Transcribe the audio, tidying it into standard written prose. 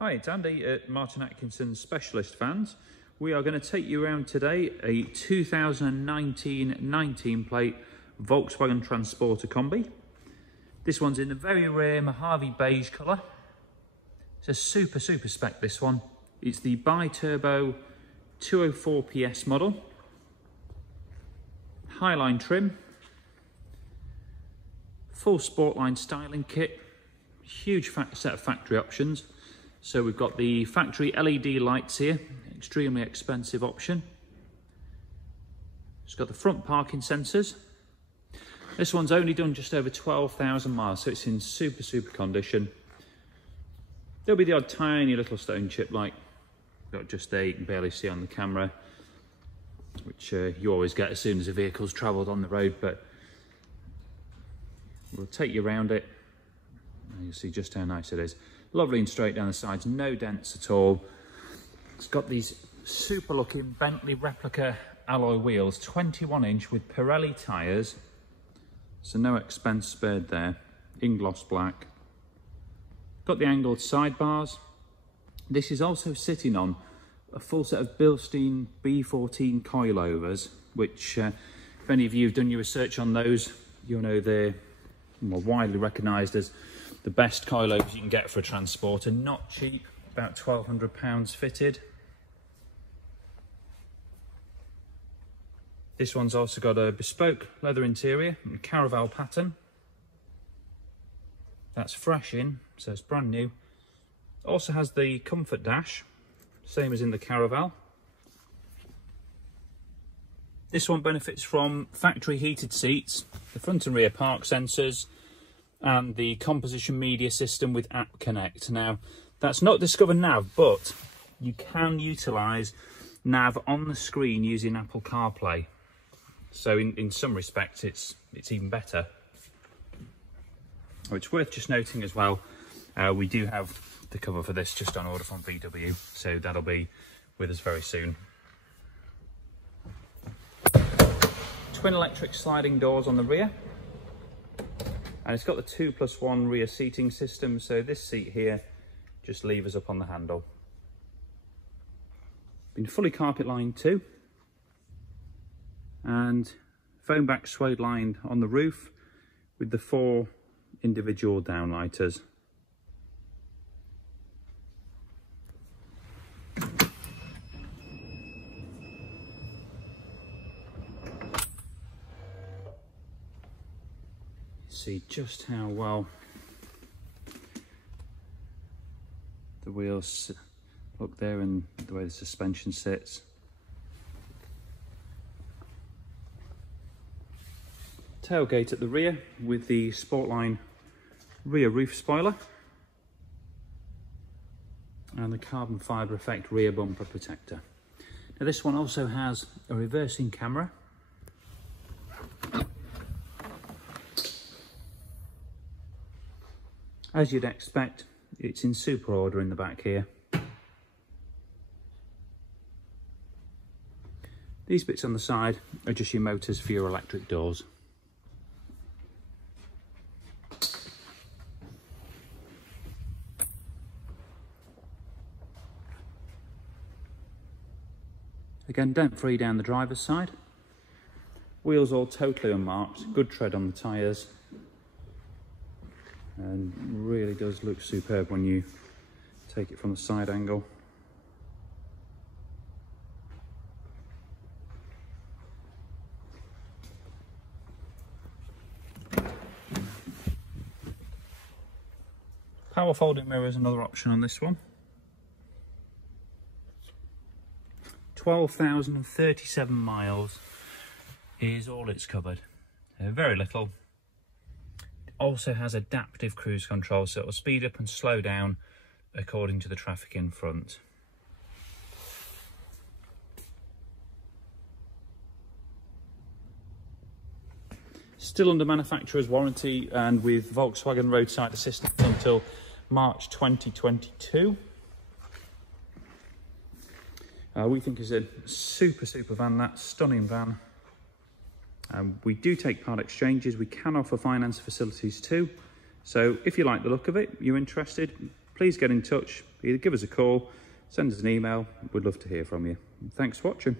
Hi, it's Andy at Atkinson Specialist Vans. We are going to take you around today a 2019 19 plate Volkswagen Transporter Kombi. This one's in the very rare Mojave Beige colour. It's a super spec, this one. It's the bi-turbo 204 PS model. Highline trim. Full Sportline styling kit. Huge set of factory options. So we've got the factory LED lights here, extremely expensive option. It's got the front parking sensors. This one's only done just over 12,000 miles, so it's in super condition. There'll be the odd tiny little stone chip like got just there, you can barely see on the camera, which you always get as soon as a vehicle's travelled on the road, but we'll take you around it and you'll see just how nice it is. Lovely and straight down the sides, no dents at all. It's got these super looking Bentley replica alloy wheels, 21 inch with Pirelli tyres, so no expense spared there, in gloss black. Got the angled sidebars. This is also sitting on a full set of Bilstein B14 coilovers, which if any of you have done your research on those, you'll know they're more widely recognised as the best coilovers you can get for a transporter. Not cheap, about £1,200 fitted. This one's also got a bespoke leather interior and caravel pattern. That's fresh in, so it's brand new. Also has the comfort dash, same as in the caravel. This one benefits from factory heated seats, the front and rear park sensors, and the composition media system with App Connect. Now, that's not Discover Nav, but you can utilise Nav on the screen using Apple Carplay. So in some respects, it's even better. Oh, it's worth just noting as well, we do have the cover for this just on order from VW, so that'll be with us very soon. Twin electric sliding doors on the rear. And it's got the 2+1 rear seating system, so this seat here just levers up on the handle. Been fully carpet lined too. And foam back suede lined on the roof with the 4 individual downlighters. See just how well the wheels look there and the way the suspension sits. Tailgate at the rear with the Sportline rear roof spoiler and the carbon fibre effect rear bumper protector. Now this one also has a reversing camera. As you'd expect, it's in super order in the back here. These bits on the side are just your motors for your electric doors. Again, dent free down the driver's side. Wheels all totally unmarked, good tread on the tyres. And really does look superb when you take it from the side angle. Power folding mirror is another option on this one. 12,037 miles is all it's covered. Very little. Also has adaptive cruise control, so it will speed up and slow down according to the traffic in front. Still under manufacturer's warranty and with Volkswagen roadside assistance until March 2022. We think is a super van, that stunning van. We do take part exchanges. We can offer finance facilities too. So if you like the look of it, you're interested, please get in touch. Either give us a call, send us an email. We'd love to hear from you. Thanks for watching.